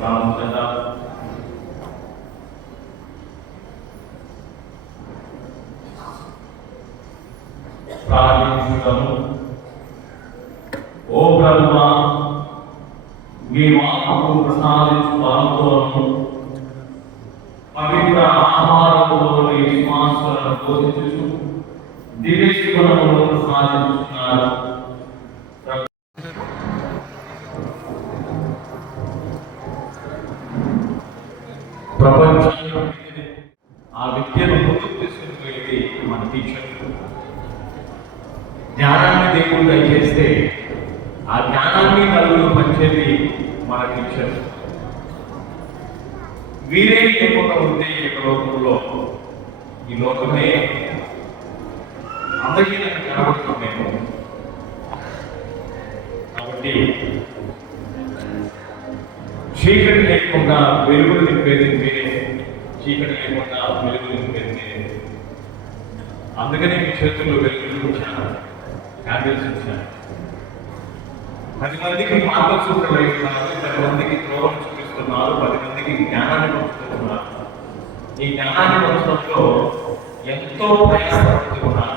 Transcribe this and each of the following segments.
ప్రాముఖ్యత ప్రారంభించుటము. ఓ బ్రహ్మ, మీ వాక్కు ప్రసాదించు బలంతోను పవిత్ర ఆహారములోని విశ్వాసాలను బోధించుచు దివ్య జీవనమును ప్రసాదించుతున్నారు. ప్రపంచంలో ఆ విద్యను ముందుకు తీసుకుని మన టీచర్. జ్ఞానాన్ని దేవుడు దయచేస్తే ఆ జ్ఞానాన్ని నలుగురు పంచేది మన టీచర్. వీరే లేకుండా ఉంటే ఈ లోకంలో ఈ లోకమే అందరికీ కనబడుతుంది మేము. కాబట్టి చీకటి లేకుండా వెలుగులు నింపేది మీరే, చీకటి లేకుండా వెలుగులు నింపేది మీరే. అందుకనే మీ చేతుల్లో వెలుగులు ఉంచాను, క్యాండిల్స్ ఉంచాను. 10 మందికి మార్గసూత్రం వేస్తున్నారు, 10 మందికి త్రోవను చూపిస్తున్నారు, 10 మందికి జ్ఞానాన్ని పంచుతున్నారు. ఈ జ్ఞానాన్ని పంచడంలో ఎంతో ప్రయాసపడుతున్నారు,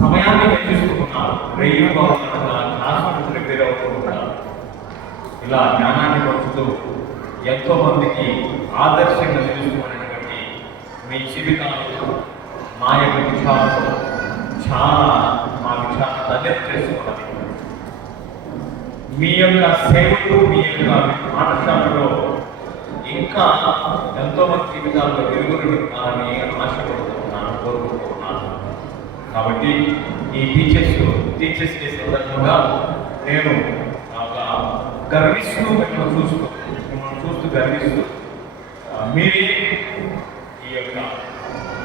సమయాన్ని హెచ్చిస్తున్నారు, 1000 క్లాసులకు ప్రిపేర్ అవుతున్నారు. ఇలా జ్ఞానాన్ని పంచుతూ ఎంతో మందికి ఆదర్శంగా నిలుచుకున్నటువంటి మీ జీవితాలు మా యొక్క విషయాలు చాలా మా విషయాన్ని దగ్గర చేసుకోవాలి. మీ యొక్క సేవలు, మీ యొక్క పాఠశాలలో ఇంకా ఎంతో మంది జీవితాల్లో వెలుగులు నింపాలని ఆశపడుతున్నాను, కోరుకుంటున్నాను. కాబట్టి ఈ టీచర్స్ డే సందర్భంగా నేను గర్విస్తూ మిమ్మల్ని చూస్తూ గర్విస్తూ మీరే ఈ యొక్క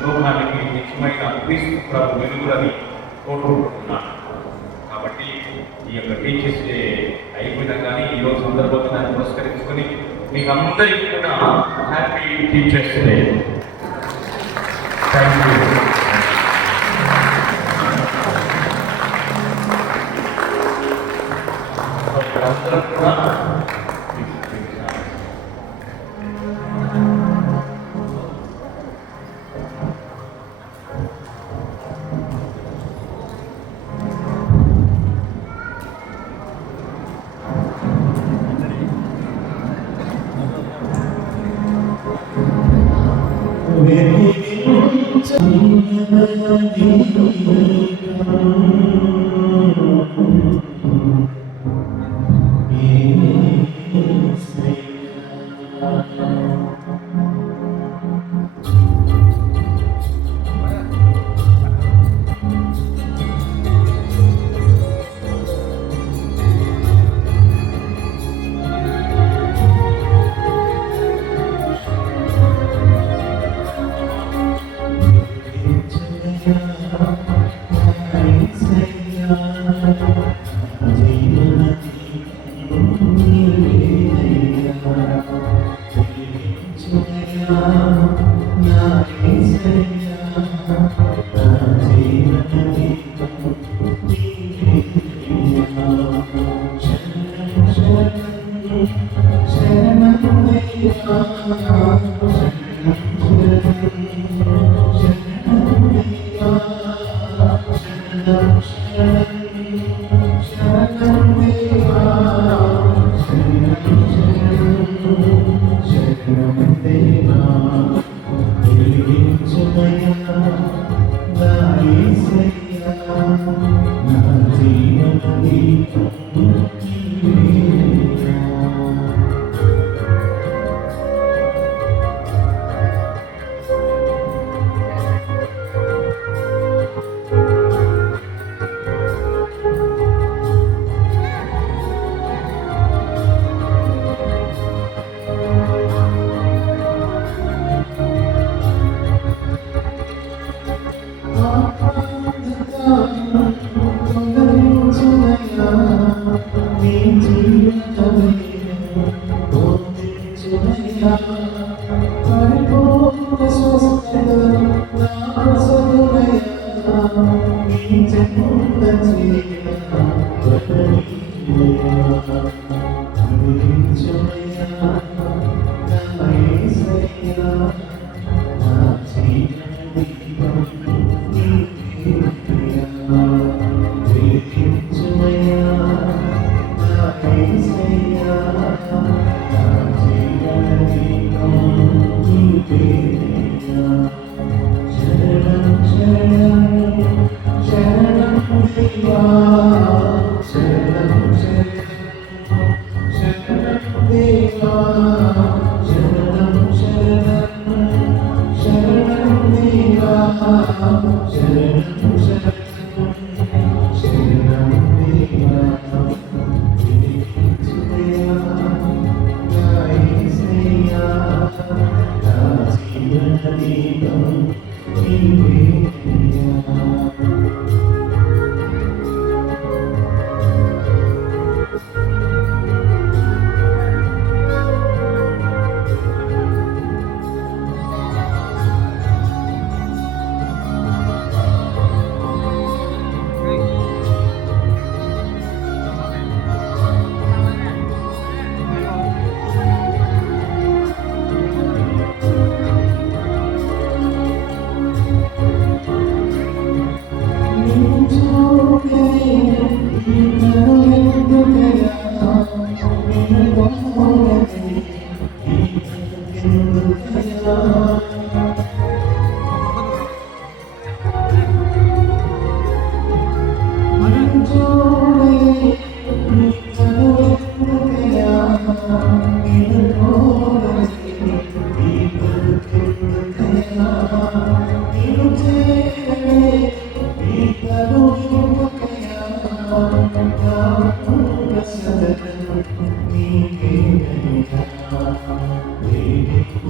లోకానికి నిత్యమైన క్రీస్తు ప్రభు వెలుగులని కోరుకుంటున్నాను. కాబట్టి ఈ యొక్క టీచర్స్ డే అయిపోయినా కానీ ఈరోజు సందర్భంగా దాన్ని పురస్కరించుకొని మీకు అందరికీ కూడా happy teachers day. Thank you. Thank you. నా యేసయ్యా నా జీవన దీపం నీవేనయ్యా వెలిగించుమయ్యా నా యేసయ్యా నా జీవన దీపం నీవేనయ్యా శరణం శరణం శరణం దేవా శరణం శరణం శరణం దేవా శరణం శరణం శరణం దేవా శరణం శరణం శరణం దేవా వెలిగించుమయ్యా నా యేసయ్యా నా జీవన దీపం నీవేనయ్యా నీవేనయ్యా